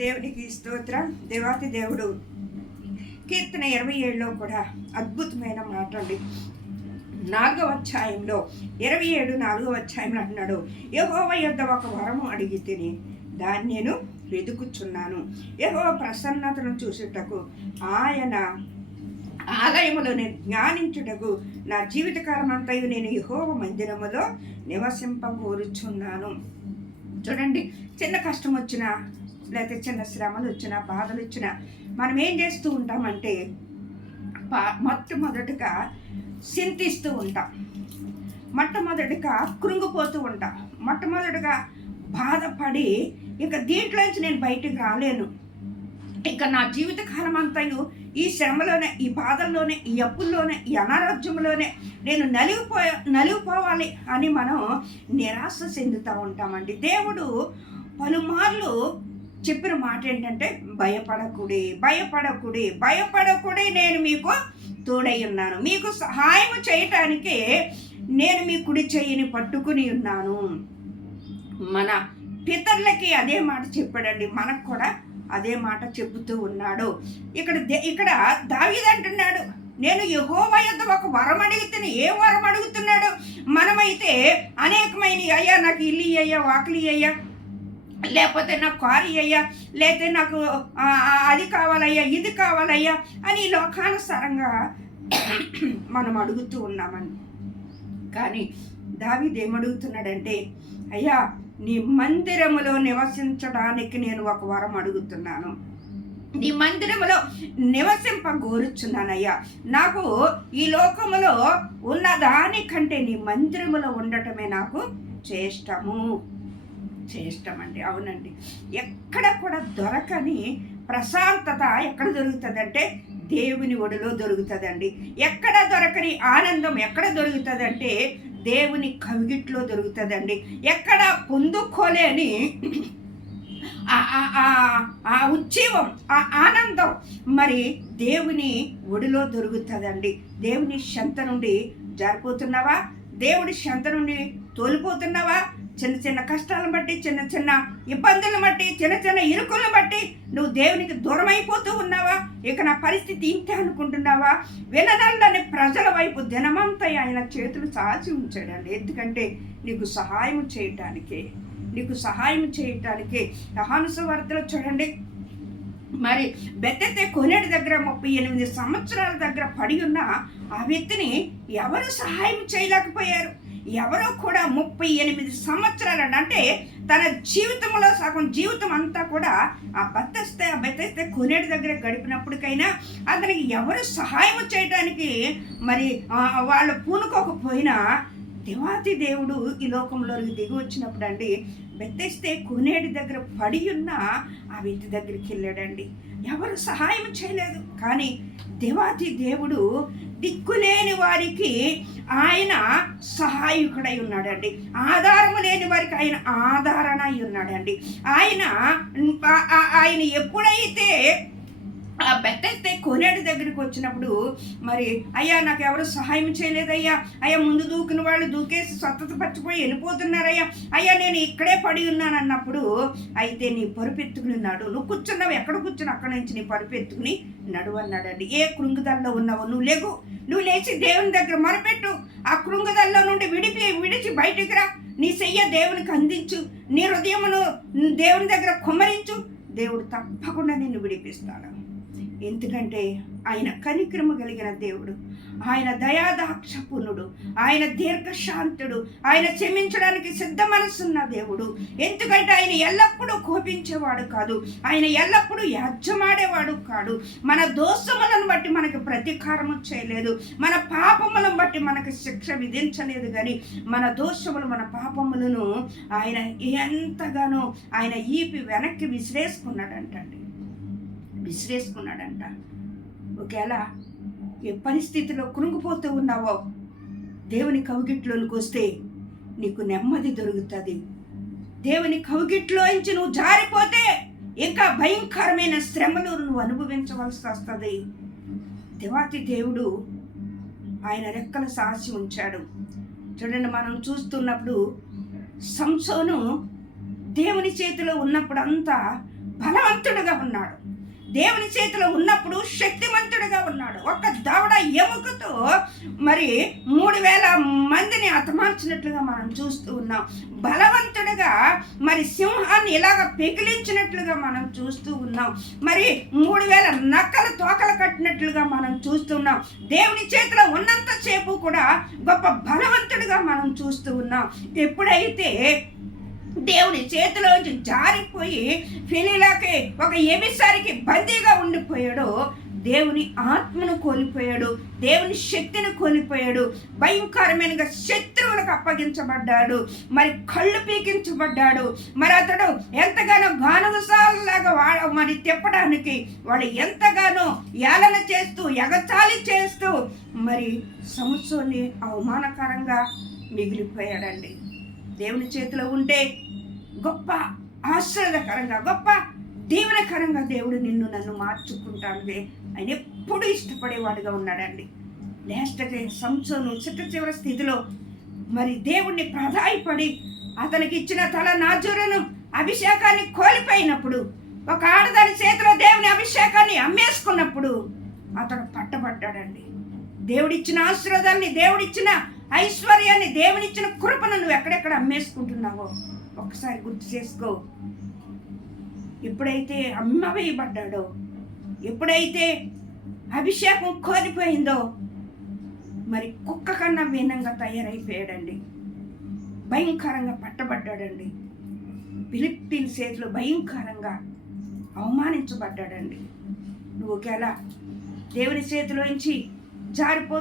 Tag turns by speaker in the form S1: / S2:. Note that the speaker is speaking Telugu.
S1: దేవునికి స్తోత్రం. దేవాతి దేవుడు. కీర్తన ఇరవై ఏడులో కూడా అద్భుతమైన మాట అండి. నాలుగవ అధ్యాయంలో ఇరవై ఏడు నాలుగవ అధ్యాయంలో అంటున్నాడు. యహోవ యొద్ద ఒక వరము అడిగి తిని దాన్ని నేను వెతుకుచున్నాను యహోవ ప్రసన్నతను చూసుటకు ఆయన ఆలయములోనే జ్ఞానించుటకు నా జీవితకాలం అంతయు నేను యహోవ మందిరములో నివసింపగోరుచున్నాను చూడండి చిన్న కష్టం వచ్చినా లేకపోతే చిన్న శ్రమలు వచ్చినా బాధలు వచ్చినా మనం ఏం చేస్తూ ఉంటామంటే పా- మొట్టమొదటిగా చింతిస్తూ ఉంటాం. మొట్టమొదటిగా కృంగిపోతూ ఉంటాం. మొట్టమొదటిగా బాధపడి ఇక దీంట్లోంచి నేను బయటకు రాలేను. ఇక నా జీవితకాలం అంతయు ఈ శ్రమలోనే ఈ బాధల్లోనే ఈ అప్పుల్లోనే ఈ అనారోగ్యంలోనే నేను నలిగిపో నలిగిపోవాలి అని మనం నిరాశ చెందుతూ ఉంటామండి. దేవుడు పలుమార్లు చెప్పిన మాట ఏంటంటే భయపడకుడి భయపడకుడి భయపడకుడి నేను మీకు తోడై ఉన్నాను. మీకు సహాయం చేయటానికి నేను మీ కుడి చెయ్యిని పట్టుకుని ఉన్నాను. మన పితరులకి అదే మాట చెప్పాడండి. మనకు కూడా అదే మాట చెబుతూ ఉన్నాడు. ఇక్కడ ఇక్కడ దావీదు అంటున్నాడు నేను యహోవా యొద్ద ఒక వరం అడుగుతున్నా ఏ వరం అడుగుతున్నాడు? మనమైతే అనేకమైన అయ్యా నాకు ఇల్లు అయ్యా వాకిలి అయ్యా లేకపోతే నాకు కారు అయ్యా లేకపోతే నాకు అది కావాలయ్యా ఇది కావాలయ్యా అని లోకానుసారంగా మనం అడుగుతూ ఉన్నామని. కానీ దావిదేమడుగుతున్నాడంటే అయ్యా నీ మందిరములో నివసించడానికి నేను ఒక వరం అడుగుతున్నాను. నీ మందిరములో నివసింప గోరుచున్నానయ్యా నాకు ఈ లోకములో ఉన్నదానికంటే నీ మందిరములో ఉండటమే నాకు చేష్టము చేష్టమండి. అవునండి. ఎక్కడ కూడా దొరకని ప్రశాంతత ఎక్కడ దొరుకుతుందంటే దేవుని ఒడిలో దొరుకుతుందండి. ఎక్కడ దొరకని ఆనందం ఎక్కడ దొరుకుతుందంటే దేవుని కవిగిట్లో దొరుకుతుందండి. ఎక్కడ పొందుకోలేని ఆ- ఆ- ఆ- ఆ ఉజ్జీవం ఆ ఆనందం మరి దేవుని ఒడిలో దొరుకుతుందండి. దేవుని శంత నుండి జారిపోతున్నావా? దేవుడి శంత నుండి తోలిపోతున్నావా? చిన్న చిన్న కష్టాలను బట్టి చిన్న చిన్న ఇబ్బందులను బట్టి చిన్న చిన్న ఇరుకులను బట్టి నువ్వు దేవునికి దూరం అయిపోతూ ఉన్నావా? ఇక నా పరిస్థితి ఇంతే అనుకుంటున్నావా? వినదండని ప్రజల వైపు దినమంతా ఆయన చేతులు చాచి ఉంచాడండి. ఎందుకంటే నీకు సహాయం చేయటానికే నీకు సహాయం చేయటానికి. యహానుస చూడండి. మరి బెత్తెత్తే కొనేటి దగ్గర ముప్పై ఎనిమిది సంవత్సరాల దగ్గర పడి ఉన్న ఆ వ్యక్తిని ఎవరు సహాయం చేయలేకపోయారు? ఎవరో కూడా ముప్పై ఎనిమిది సంవత్సరాలు అంటే తన జీవితంలో సగం జీవితం అంతా కూడా ఆ బత్తస్తే ఆ బెత్తస్తే కొనేటి దగ్గర గడిపినప్పటికైనా అతనికి ఎవరు సహాయం చేయడానికి మరి వాళ్ళు పూనుకోకపోయినా దివాతి దేవుడు ఈ లోకంలోకి దిగి వచ్చినప్పుడు అండి బెత్తేస్తే కొనేటి దగ్గర పడి ఉన్న ఆ వ్యక్తి దగ్గరికి వెళ్ళాడండి. ఎవరు సహాయం చేయలేదు. కానీ దేవాతి దేవుడు దిక్కులేని వారికి ఆయన సహాయకుడై ఉన్నాడండి. ఆధారము లేని వారికి ఆయన ఆధారణ అయి ఉన్నాడండి. ఆయన ఆయన ఎప్పుడైతే ఆ బెత్తెస్తే కొనేటి దగ్గరికి వచ్చినప్పుడు మరి అయ్యా నాకు ఎవరు సహాయం చేయలేదయ్యా. అయ్యా ముందు దూకిన వాళ్ళు దూకేసి స్వస్థత పచ్చిపోయి వెళ్ళిపోతున్నారయ్యా అయ్యా నేను ఇక్కడే పడి ఉన్నాను అన్నప్పుడు అయితే నీ పరుపెత్తుకుని నడు. నువ్వు కూర్చున్నావు. ఎక్కడ కూర్చుని అక్కడ నుంచి నీ పరుపెత్తుకుని నడు అన్నాడండి. ఏ కృంగుదల్లో ఉన్నావు నువ్వు లేవు నువ్వు లేచి దేవుని దగ్గర మొరపెట్టు. ఆ కృంగుదల్లో నుండి విడిపి విడిచి బయటికి రా. నీ చెయ్య దేవునికి అందించు. నీ హృదయమును దేవుని దగ్గర కుమ్మరించు. దేవుడు తప్పకుండా నిన్ను విడిపిస్తాడు. ఎందుకంటే ఆయన కనిక్రమ కలిగిన దేవుడు. ఆయన దయాదాక్షపుణుడు ఆయన దీర్ఘశాంతుడు. ఆయన క్షమించడానికి సిద్ధ మనసున్న దేవుడు. ఎందుకంటే ఆయన ఎల్లప్పుడూ కోపించేవాడు కాదు. ఆయన ఎల్లప్పుడూ యాజ్యమాడేవాడు కాడు. మన దోషములను బట్టి మనకి ప్రతీకారము చేయలేదు. మన పాపములను బట్టి మనకి శిక్ష విధించలేదు కానీ మన దోషములు మన పాపములను ఆయన ఎంతగానో ఆయన ఈపి వెనక్కి విసిరేసుకున్నాడంటండి. విసిరేసుకున్నాడంట. ఒకవేళ ఏ పరిస్థితిలో కృంగిపోతూ ఉన్నావో దేవుని కవిగిట్లోనికి వస్తే నీకు నెమ్మది దొరుకుతుంది. దేవుని కవిగిట్లోంచి నువ్వు జారిపోతే ఇంకా భయంకరమైన శ్రమలు నువ్వు అనుభవించవలసి వస్తుంది. దేవాతి దేవుడు ఆయన రెక్కల సాసి ఉంచాడు. చూడండి మనం చూస్తున్నప్పుడు సంసోను దేవుని చేతిలో ఉన్నప్పుడు అంతా బలవంతుడుగా ఉన్నాడు. దేవుని చేతిలో ఉన్నప్పుడు శక్తివంతుడిగా ఉన్నాడు. ఒక దవడ ఎముకతో మరి మూడు వేల మందిని అతమార్చినట్లుగా మనం చూస్తూ ఉన్నాం. బలవంతుడిగా మరి సింహాన్ని ఇలాగ పెగిలించినట్లుగా మనం చూస్తూ ఉన్నాం. మరి మూడు వేల నక్కలు తోకలు కట్టినట్లుగా మనం చూస్తున్నాం దేవుని చేతిలో ఉన్నంత సేపు కూడా గొప్ప బలవంతుడిగా మనం చూస్తూ ఉన్నాం. ఎప్పుడైతే దేవుని చేతిలోంచి జారిపోయి ఫిలిలాకి ఒక ఎమిసారికి బందీగా ఉండిపోయాడు. దేవుని ఆత్మను కోల్పోయాడు. దేవుని శక్తిని కోల్పోయాడు. భయంకరమైన శత్రువులకు అప్పగించబడ్డాడు. మరి కళ్ళు పీకించబడ్డాడు. మరి అతడు ఎంతగానో గానుగసాలలాగా వాడ మరి తిప్పడానికి వాడు ఎంతగానో ఏలన చేస్తూ ఎగచాలి చేస్తూ మరి సంవత్సరాన్ని అవమానకరంగా మిగిలిపోయాడండి. దేవుని చేతిలో ఉంటే గొప్ప ఆశ్చర్యకరంగా గొప్ప దీవనకరంగా దేవుడు నిన్ను నన్ను మార్చుకుంటానుదే ఆయన ఎప్పుడు ఇష్టపడేవాడుగా ఉన్నాడండి. లేస్టకే సంసోను చిట్ట చివరి స్థితిలో మరి దేవుణ్ణి ప్రధాయపడి అతనికి ఇచ్చిన తల నాజురను అభిషేకాన్ని కోల్పోయినప్పుడు ఒక ఆడదాని చేతిలో దేవుని అభిషేకాన్ని అమ్మేసుకున్నప్పుడు అతడు పట్టబడ్డాడండి. దేవుడిచ్చిన ఆశీర్వాదాన్ని దేవుడిచ్చిన ఐశ్వర్యాన్ని దేవునిచ్చిన కృపను నువ్వు ఎక్కడెక్కడ అమ్మేసుకుంటున్నావో ఒకసారి గుర్తు చేసుకో. ఎప్పుడైతే అమ్మ వేయబడ్డాడో ఎప్పుడైతే అభిషేకం కోల్పోయిందో మరి కుక్క కన్నా వీనంగా తయారైపోయాడండి. భయంకరంగా పట్టబడ్డాడండి. ఫిలిప్పీన్ చేతిలో భయంకరంగా అవమానించబడ్డాడండి. నువ్వు ఒకేలా దేవుని చేతిలోంచి జారిపోతు